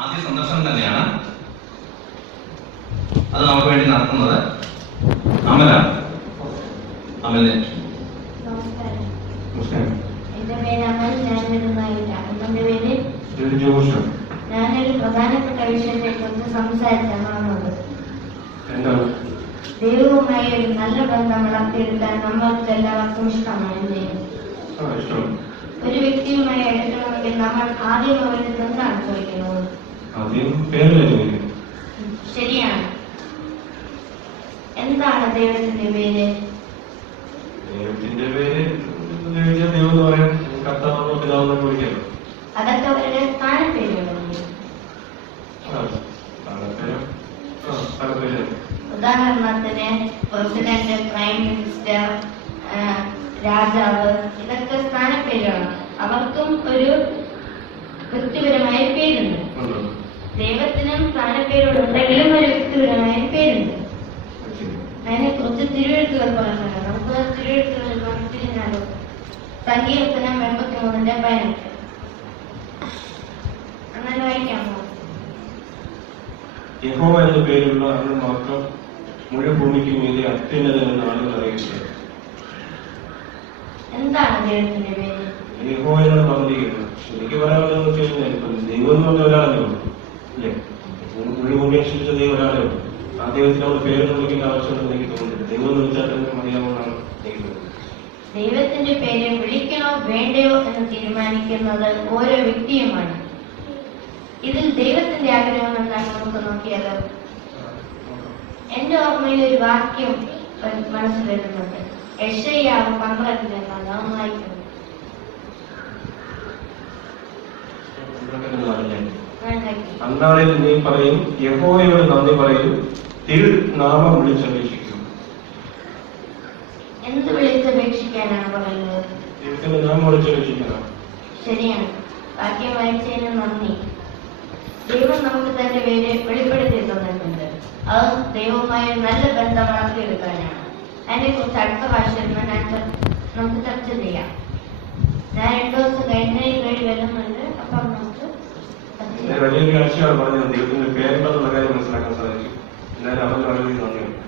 ആദ്യ സന്ദർശനം തന്നെയാണ് അത് നമുക്ക് വേണ്ടി നടത്തുന്നത്. അമലാണ്. അമലിനെ എന്റെ പേര് അമൽ. ഞാനൊരു ജോഷ്. ഞാനൊരു പ്രധാനപ്പെട്ട വിഷയത്തെ കുറിച്ച് സംസാരിച്ചാണ്. ദൈവവുമായി ഒരു നല്ല ബന്ധം വളർത്തിയെടുക്കാൻ നമ്മൾക്ക് എല്ലാവർക്കും ഇഷ്ടമാണ്. ഒരു വ്യക്തിയുമായി എടുക്കണമെങ്കിൽ നമ്മൾ ആദ്യം അവരിൽ നിന്നാണ് ചോദിക്കുന്നത്. ശരിയാണ്. എന്താണ് ദൈവത്തിന്റെ പേര്? ദൈവത്തിന്റെ പേര് ദൈവം എന്ന് പറയാൻ കർത്താവ് പിതാവ് വിളിക്കാം. അതൊക്കെ അവരുടെ സ്ഥാനപ്പേരുകളല്ലേ? ഉദാഹരണത്തിന് പ്രസിഡന്റ്, പ്രൈം മിനിസ്റ്റർ, രാജാവ്, ഇതൊക്കെ സ്ഥാനപ്പേരുകളാണ്. അവർക്കും ഒരു വ്യക്തിപരമായ പേരുണ്ട്. ദൈവത്തിനും സ്ഥാനപ്പേരുകളുണ്ടെങ്കിലും ഒരു വ്യക്തിപരമായ പേരുണ്ട്. അതിനെ കുറിച്ച് തിരുവെഴുത്തുകൾ പറയുന്നത് നമുക്ക് തിരുവെഴുത്തുകൾ തിരിഞ്ഞാലോ. സങ്കീർത്തനം 83:18 അങ്ങനെ വായിക്കാമോ? യഹോവ എന്ന പേരുള്ള അന്ന് മാത്രം മുഴുവൻ ഭൂമിക്ക് മീതെ അത്യുന്നതമെന്ന് ആളുകൾ അറിയിച്ചത്. എന്താണ് ദൈവത്തിന്റെ പേര്? യഹോവയോട് പറഞ്ഞിരിക്കുന്നത്. എനിക്ക് പറയാനുള്ളതെന്ന് വെച്ച് കഴിഞ്ഞാൽ ഇപ്പം ദൈവം എന്ന് പറഞ്ഞ ഒരാളല്ലേ ഉള്ളൂ അല്ലേ? മുഴുവൻ ഭൂമിയെ സൃഷ്ടിച്ച ദൈവം ഒരാളേ ഉള്ളൂ. ആ ദൈവത്തിനോട് പേര് വിളിക്കേണ്ട ആവശ്യമുണ്ടെന്ന് എനിക്ക് തോന്നുന്നില്ല. ദൈവം എന്ന് വിളിച്ചാൽ തന്നെ മതിയാവുന്നതാണ് എനിക്ക് തോന്നുന്നത്. ദൈവത്തിന്റെ പേര് വിളിക്കണോ വേണ്ടയോ എന്ന് തീരുമാനിക്കുന്നത് ഓരോ വ്യക്തിയുമാണ്. ഇതിൽ ദൈവത്തിന്റെ ആഗ്രഹം എന്താണ് നമുക്ക് നോക്കിയാലോ. എന്റെ ഓർമ്മയിൽ ഒരു വാക്യം മനസ്സിൽ വരുന്നുണ്ട്. യെശയ്യാവ് 12:4 വായിക്കുന്നു. അന്നാളിൽ നീ പറയും, യഹോവയോട് നന്ദി പറയും, തിരുനാമം വിളിച്ചപേക്ഷിക്കും. എന്ത് വിളിച്ചപേക്ഷിക്കാനാണ് പറയുന്നത്? ദൈവത്തിന്റെ നാമം വിളിച്ചപേക്ഷിക്കണം. ശരിയാണ്. വാക്യം വായിച്ചതിന് നന്ദി. ദൈവം നമുക്ക് തന്റെ പേര് വെളിപ്പെടുത്തി തന്നിട്ടുണ്ട്. അത് ദൈവവുമായി നല്ല ബന്ധം വളർത്തിയെടുക്കാനാണ്. അതിനെ കുറിച്ച് അടുത്ത ഭാഷയിൽ നമുക്ക് ചർച്ച ചെയ്യാം. ഞാൻ 2 ദിവസം കഴിഞ്ഞ് വരുന്നുണ്ട്. അപ്പം നമുക്ക് വലിയൊരു കാഴ്ചയാണ് പറഞ്ഞത്. ദൈവത്തിന്റെ പേരുണ്ടെന്നുള്ള കാര്യം മനസ്സിലാക്കാൻ സാധിക്കും. എല്ലാവരും അവർക്ക് വളരെ നന്ദിയുണ്ട്.